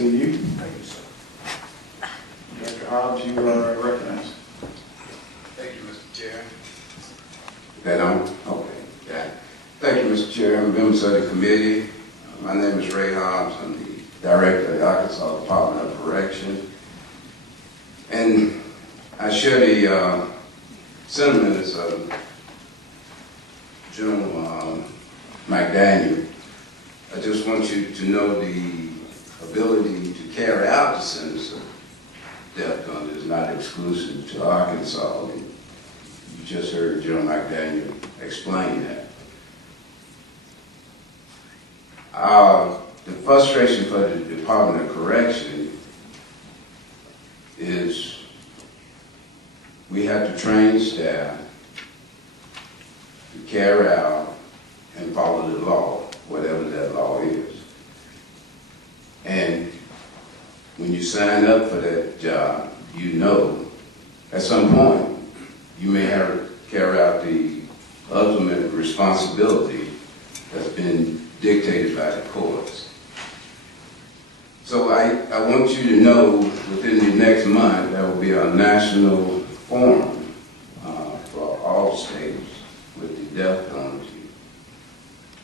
to you. Thank you, sir. Dr. Hobbs, you are recognized. Thank you, Mr. Chair. That on? Okay. Yeah. Thank you, Mr. Chair. I'm members of the committee. My name is Ray Hobbs. I'm the director of the Arkansas Department of Correction. And I share the sentiments of General McDaniel. I just want you to know the ability to carry out the sentence of death penalty is not exclusive to Arkansas. And you just heard General McDaniel explain that. The frustration for the Department of Correction is we have to train staff to carry out and follow the law, whatever that law is. And when you sign up for that job, you know at some point you may have to carry out the ultimate responsibility that's been dictated by the courts. So I want you to know within the next month there will be a national forum for all states with the death penalty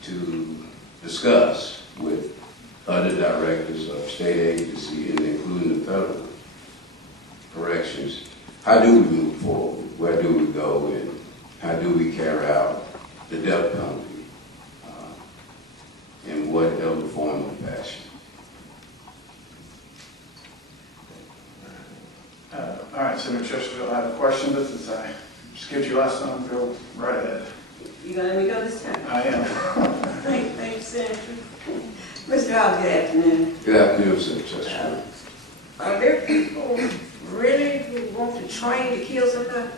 to discuss with other directors of state agency and including the federal corrections. How do we move forward? Where do we go? And how do we carry out the death penalty in whatever form or fashion? All right, Senator Chesterfield, I have a question, but since I skipped you last time, go right ahead. You gonna let me go this time? I am. Thanks, Senator. Mr. Hobbs, good afternoon. Good afternoon, Senator Chesterfield. Are there people really who want to train to kill somebody?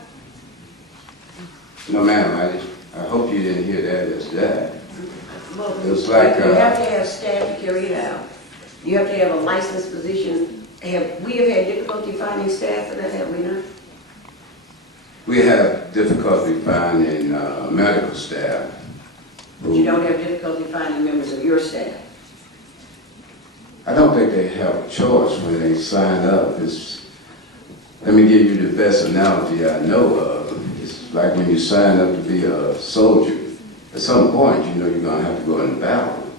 No, ma'am, I hope you didn't hear that as that. Well, It was like, you have to have staff to carry it out. You have to have a licensed position. We have had difficulty finding staff for that, have we not? We have difficulty finding medical staff. But you don't have difficulty finding members of your staff. I don't think they have a choice when they sign up. Let me give you the best analogy I know of. It's like when you sign up to be a soldier. At some point, you know you're going to have to go into battle.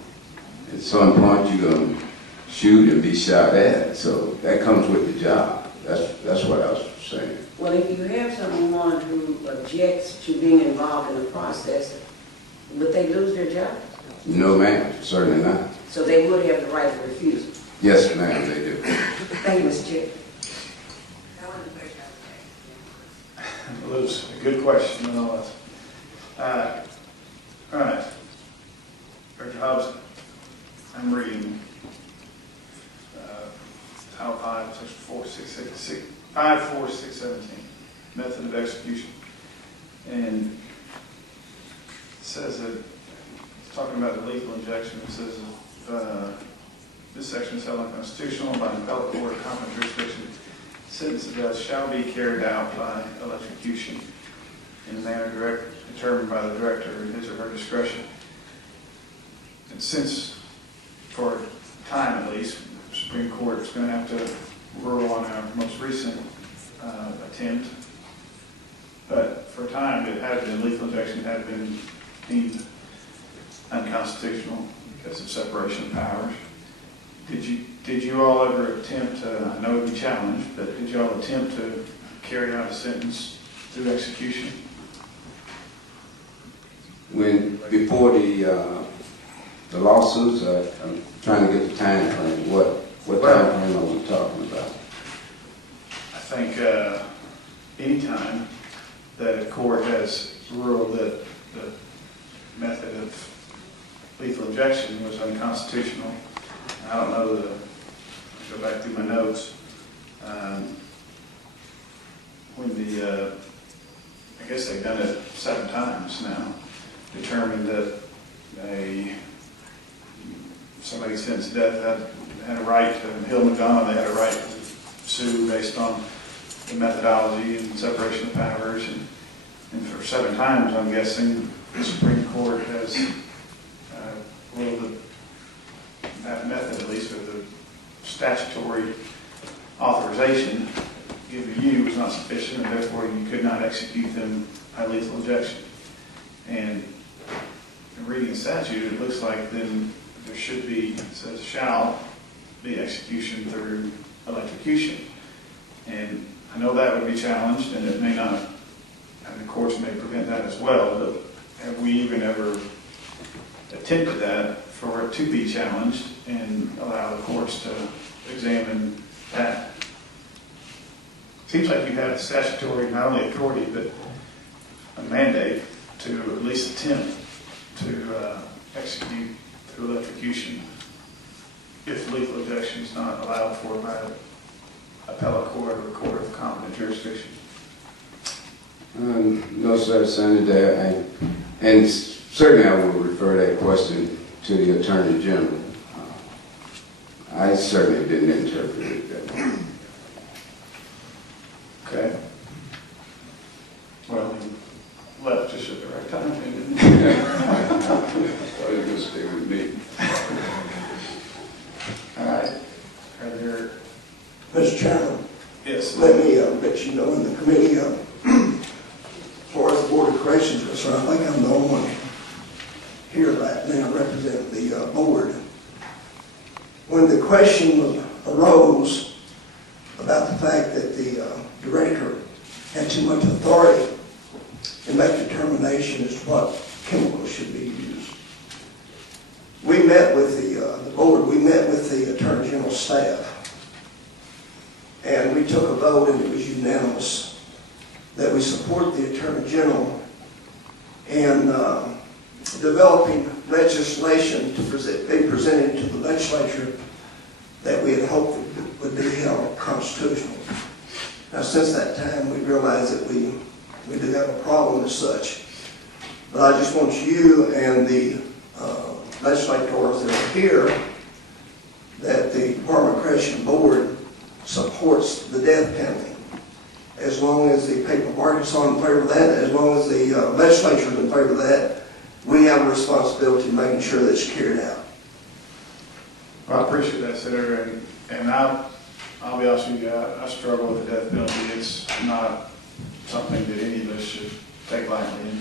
At some point, you're going to shoot and be shot at. So that comes with the job. That's what I was saying. Well, if you have someone who objects to being involved in the process, would they lose their job? No, ma'am, certainly not. So they would have the right to refuse. Yes, ma'am, they do. Thank you, Mr. Chair. It was a good question, nonetheless. All right. Dr. Hobbs, I'm reading Title 5, Section 54617, Method of Execution. And it says that, it's talking about the lethal injection, it says this section is held unconstitutional by an appellate court of competent jurisdiction. Sentence of death shall be carried out by electrocution in a manner determined by the director in his or her discretion. And since, for time at least, the Supreme Court is going to have to rule on our most recent attempt, but for time it had been, lethal injection had been deemed unconstitutional because of separation of powers. Did you all ever attempt to, I know it would be challenged, but did you all attempt to carry out a sentence through execution? Before the lawsuits, I'm trying to get the time frame. What time frame are we talking about? I think any time that a court has ruled that the method of lethal injection was unconstitutional, I don't know, go back through my notes, when I guess they've done it 7 times now, determined that somebody sentenced to death had a right to Hill McDonough, they had a right to sue based on the methodology and separation of powers, and for 7 times, I'm guessing, the Supreme Court has ruled that method, at least with the statutory authorization given to you was not sufficient, and therefore you could not execute them by lethal injection. And in reading the statute, it looks like then there should be, it says shall be execution through electrocution. And I know that would be challenged, and it may not, and the courts may prevent that as well, but have we even ever attempted that for it to be challenged and allow the courts to examine that? Seems like you have statutory, not only authority, but a mandate to at least attempt to execute through electrocution if lethal injection is not allowed for by an appellate court or a court of competent jurisdiction. No, sir, Senator. And certainly I will refer that question to the Attorney General. I certainly didn't interpret it that way. Okay. Well, he left just at the right time, didn't he? So you're going to stay with me. All right. Are there? Mr. Chairman, Yes. let me let you know in the committee, as far as the Board of Corrections is concerned, I think I'm the only one here right now representing the board. When the question arose about the fact that the director had too much authority to make determination as to what chemicals should be used, we met with the board, we met with the Attorney General's staff, and we took a vote, and it was unanimous that we support the Attorney General in developing legislation to be presented to the legislature that we had hoped would be held constitutional. Now, since that time, we realized that we do have a problem as such. But I just want you and the legislators that are here, that the Department of Correction Board supports the death penalty. As long as the people of Arkansas are in favor of that, as long as the legislature is in favor of that, we have a responsibility in making sure that it's carried out. Well, I appreciate that, Senator, and I'll be honest with you, I struggle with the death penalty. It's not something that any of us should take lightly.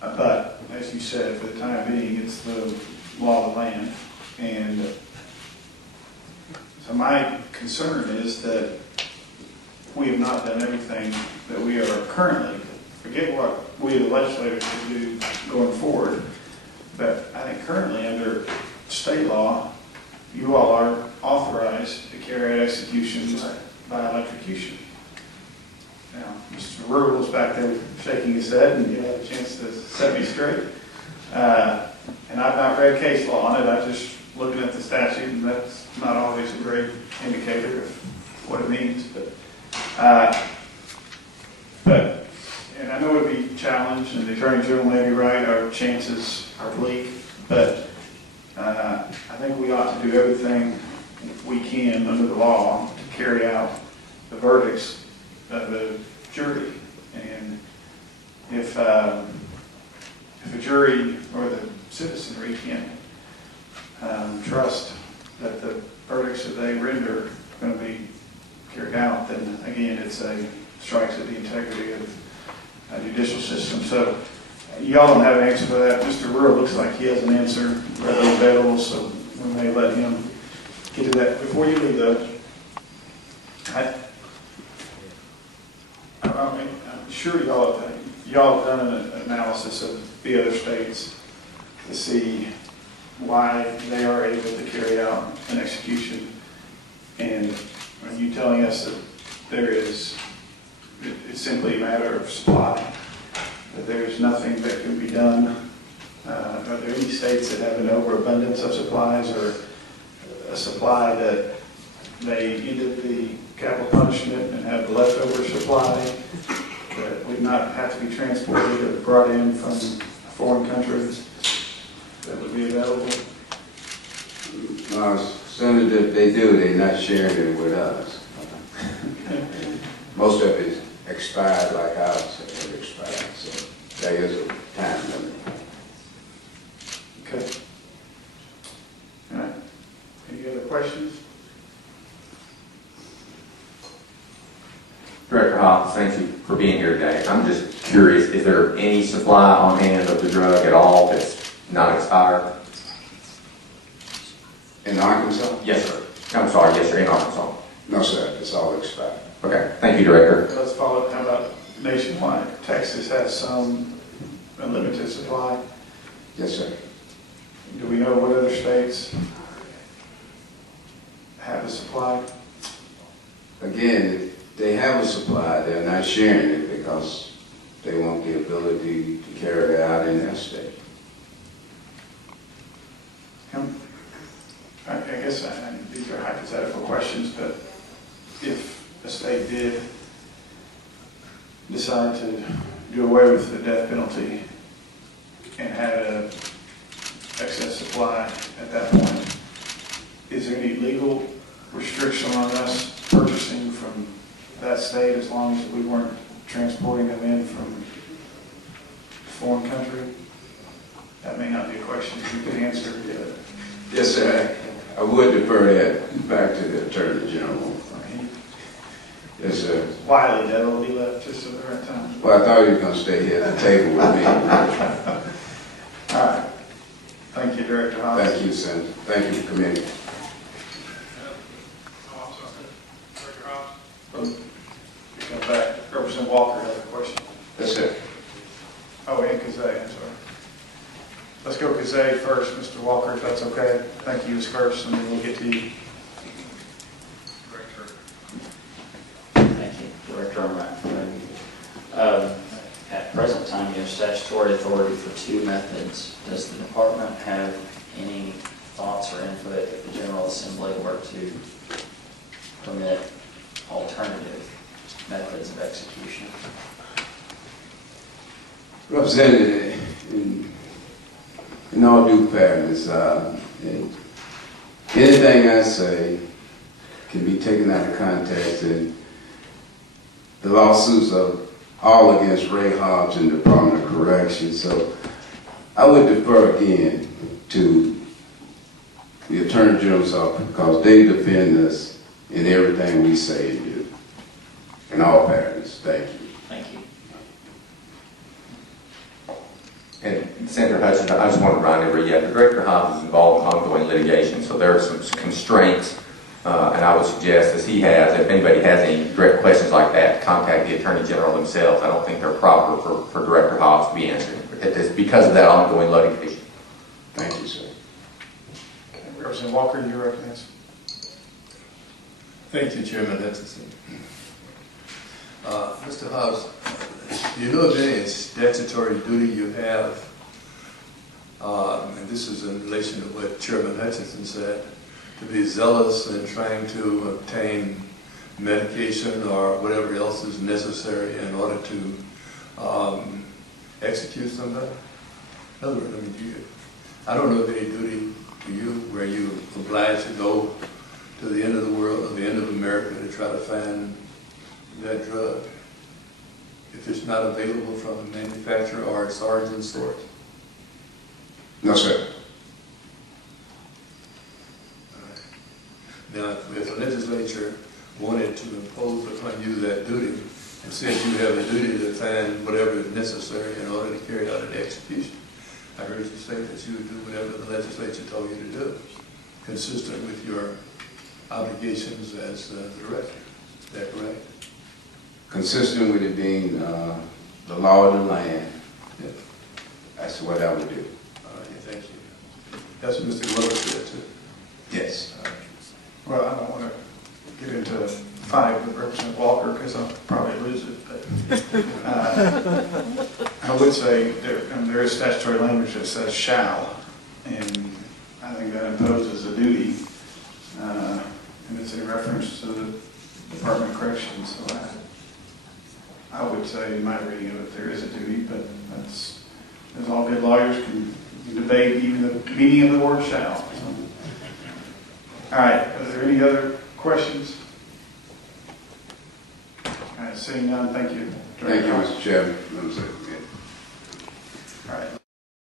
But, as you said, for the time being, it's the law of the land. And so my concern is that we have not done everything that we are currently, forget what we the legislators should do going forward, but I think currently under state law, you all are authorized to carry out executions by electrocution. Now, Mr. Rule is back there shaking his head, and you had a chance to set me straight. And I've not read case law on it. I'm just looking at the statute, and that's not always a great indicator of what it means. But and I know it would be challenged, and the Attorney General may be right, our chances are bleak, but I think we ought to do everything we can under the law to carry out the verdicts of the jury. And if a jury or the citizenry can't trust that the verdicts that they render are going to be carried out, then again it strikes at the integrity of a judicial system. So y'all don't have an answer for that. Mr. Ruhr looks like he has an answer readily available, so we may let him get to that. Before you leave, though, I'm sure y'all have done an analysis of the other states to see why they are able to carry out an execution. And are you telling us that it's simply a matter of supply, that there's nothing that can be done? Are there any states that have an overabundance of supplies, or a supply that they ended the capital punishment and have the leftover supply that would not have to be transported or brought in from foreign countries that would be available? Senator, if they do, they're not sharing it with us. Most of it is expired like ours have expired, so there is a time limit. Okay. All right. Any other questions? Director Hobbs, thank you for being here today. I'm just curious, is there any supply on hand of the drug at all that's not expired? In Arkansas? Yes, sir. I'm sorry, yes, sir, in Arkansas. No, sir, it's all expired. Okay, thank you, Director. Let's follow it. How about nationwide? Texas has some limited supply. Yes, sir. Do we know what other states have a supply? Again, if they have a supply, they're not sharing it because they want the ability to carry it out in their state. I guess these are hypothetical questions, but if a state did decide to do away with the death penalty and had an excess supply at that point, is there any legal restriction on us purchasing from that state as long as we weren't transporting them in from a foreign country? That may not be a question you could answer. Yes, sir. I would defer that back to the Attorney General. Yes, sir. Wiley, that will be left just at the right time. Well, I thought you were going to stay here at the table with me. All right. Thank you, Director Hobbs. Thank you, Senator. Thank you, Committee. Director Hobbs. Come back. Representative Walker has a question. Yes, sir. Oh, and Kazay, I'm sorry. Let's go Kazay first, Mr. Walker, if that's okay. Thank you, first, and then we'll get to you. Thank you, Director Armack. At present time, you have statutory authority for 2 methods. Does the department have any thoughts or input if the General Assembly were to permit alternative methods of execution? Representative, in all due fairness, anything I say can be taken out of context, and the lawsuits are all against Ray Hobbs and the Department of Corrections. So I would defer again to the Attorney General's office because they defend us in everything we say and do. In all fairness, thank you. Thank you. And Senator Hutchins, I just want to remind everybody, the Director Hobbs is involved in ongoing litigation, so there are some constraints, and I would suggest, as he has, if anybody has any direct questions like that, contact the Attorney General themselves. I don't think they're proper for Director Hobbs to be answering. It's because of that ongoing litigation. Thank you, sir. Okay, Representative Walker, you recognize. Thank you, Chairman Hutchinson. Mr. Hobbs, do you know of any statutory duty you have, and this is in relation to what Chairman Hutchinson said, to be zealous in trying to obtain medication or whatever else is necessary in order to execute somebody? In other words, I don't know of any duty to you where you're obliged to go to the end of the world or the end of America to try to find that drug if it's not available from a manufacturer or its origin source? No, sir. Now, if the legislature wanted to impose upon you that duty and said you have a duty to find whatever is necessary in order to carry out an execution, I heard you say that you would do whatever the legislature told you to do, consistent with your obligations as the director. Is that correct? Consistent with it being the law of the land, Yeah. that's what I would do. All right, thank you. That's what Mr. Glover said too. Yes. Well, I don't want to get into a fight with Representative Walker because I'll probably lose it, but I would say there is statutory language that says shall, and I think that imposes a duty, and it's in reference to the Department of Corrections, so I would say in my reading of it there is a duty, but that's, as all good lawyers can debate even the meaning of the word shall. So. All right, are there any other questions? All right, seeing none, thank you. Thank you, Mr. Chairman. All right.